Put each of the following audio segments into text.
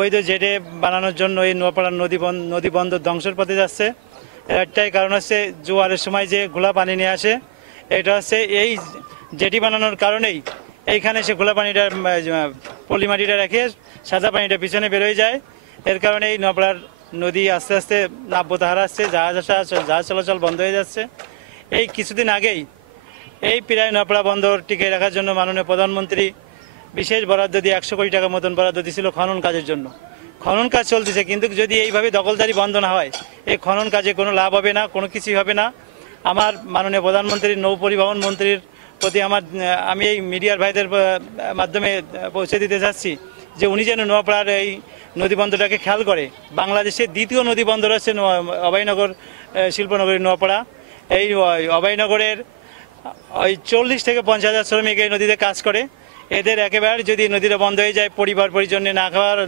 অবৈধ জেটে বানানোর জন্য এই নোয়াপাড়ার নদী বন্দর ধ্বংসের পথে যাচ্ছে। একটাই কারণ হচ্ছে জোয়ারের সময় যে ঘোলা পানি নিয়ে আসে, এটা হচ্ছে এই জেটি বানানোর কারণেই এইখানে সে ঘোলা পানিটা পলি মাটিটা রেখে সাদা পানিটা পিছনে বেরোয় যায়। এর কারণে এই নোয়াপাড়ার নদী আস্তে আস্তে নাব্যতা হারাচ্ছে, জাহাজ চলাচল বন্ধ হয়ে যাচ্ছে। এই কিছুদিন আগেই এই প্রায় নোয়াপাড়া বন্দর টিকে রাখার জন্য মাননীয় প্রধানমন্ত্রী বিশেষ বরাদ্দ দিয়ে 100 কোটি টাকা মতন বরাদ্দ দিয়েছিল খনন কাজের জন্য। খনন কাজ চলতেছে, কিন্তু যদি এইভাবে দখলদারি বন্ধ না হয় এই খনন কাজে কোনো লাভ হবে না, কোনো কিছুই হবে না। আমার মাননীয় প্রধানমন্ত্রীর নৌ পরিবহন মন্ত্রীর প্রতি আমি এই মিডিয়ার ভাইদের মাধ্যমে পৌঁছে দিতে চাচ্ছি যে উনি যেন নোয়াপাড়ার এই নদীবন্দরটাকে খেয়াল করে। বাংলাদেশের দ্বিতীয় নদীবন্দর হচ্ছে অভয়নগর শিল্পনগরী নোয়াপাড়া। এই অভয়নগরের ওই 40 থেকে 50 হাজার শ্রমিক এই নদীতে কাজ করে। এদের একেবারে যদি নদীটা বন্ধ হয়ে যায়, পরিবার পরিজনে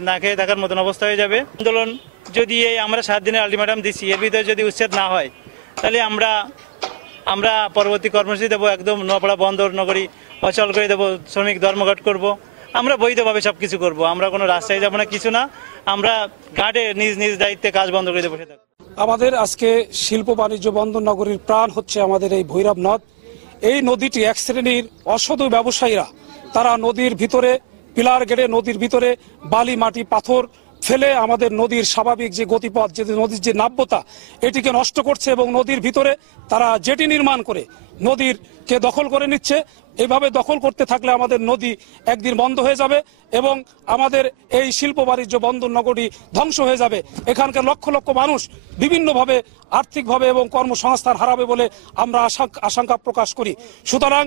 না খেয়ে থাকার মতন অবস্থা হয়ে যাবে। আন্দোলন যদি আমরা 7 দিনের আলটিমেটাম দিচ্ছি, এর ভিতরে যদি উচ্ছেদ না হয়, তাহলে আমরা পরবর্তী কর্মসূচি দেবো, একদম নোয়াপাড়া বন্দর নগরী অচল করে দেবো, শ্রমিক ধর্মঘট করব। আমরা বৈধভাবে সব কিছু করবো, আমরা কোনো রাস্তায় যাবো না, কিছু না। আমরা ঘাটে নিজ নিজ দায়িত্বে কাজ বন্ধ করে দেবো। আমাদের আজকে শিল্প বাণিজ্য বন্দর নগরীর প্রাণ হচ্ছে আমাদের এই ভৈরব নদ। এই নদীটি এক শ্রেণীর অসাধু ব্যবসায়ীরা, তারা নদীর ভিতরে পিলার গেড়ে নদীর ভিতরে বালি মাটি পাথর ফেলে আমাদের নদীর স্বাভাবিক যে গতিপথ, যে নদীর যে নাব্যতা, এটিকে নষ্ট করছে এবং নদীর ভিতরে তারা জেটি নির্মাণ করে নদীরকে দখল করে নিচ্ছে। এইভাবে দখল করতে থাকলে আমাদের নদী একদিন বন্ধ হয়ে যাবে এবং আমাদের এই শিল্প বাণিজ্য বন্দর নগরী ধ্বংস হয়ে যাবে। এখানকার লক্ষ লক্ষ মানুষ বিভিন্নভাবে আর্থিকভাবে এবং কর্মসংস্থান হারাবে বলে আমরা আশঙ্কা প্রকাশ করি। সুতরাং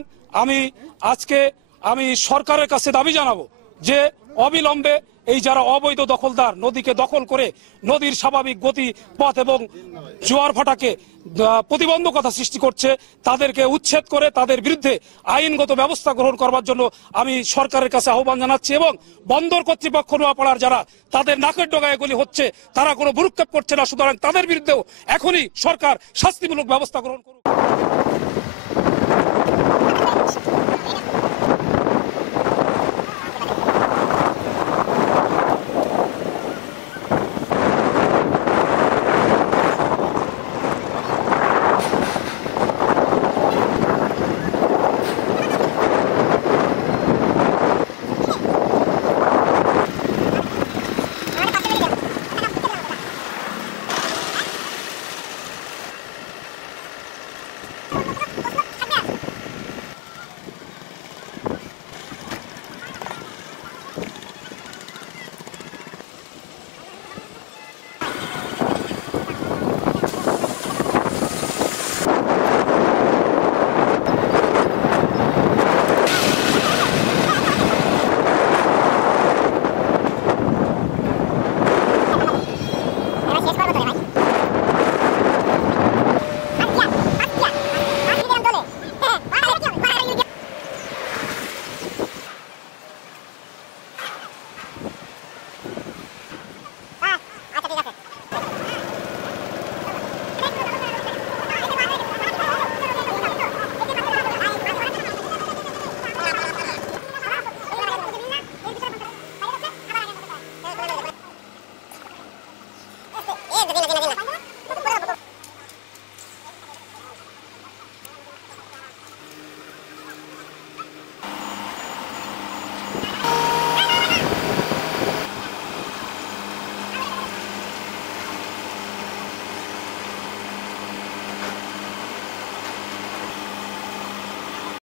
আমি সরকারের কাছে দাবি জানাবো যে অবিলম্বে এই যারা অবৈধ দখলদার নদীকে দখল করে নদীর স্বাভাবিক গতি পথ এবং জোয়ার ভাটাকে প্রতিবন্ধকতা সৃষ্টি করছে, তাদেরকে উচ্ছেদ করে তাদের বিরুদ্ধে আইনগত ব্যবস্থা গ্রহণ করবার জন্য আমি সরকারের কাছে আহ্বান জানাচ্ছি। এবং বন্দর কর্তৃপক্ষ নোয়াপাড়ার যারা তাদের নাকের ডগায় এগুলি হচ্ছে, তারা কোনো ভ্রুক্ষেপ করছে না, সুতরাং তাদের বিরুদ্ধেও এখনই সরকার শাস্তিমূলক ব্যবস্থা গ্রহণ করুক।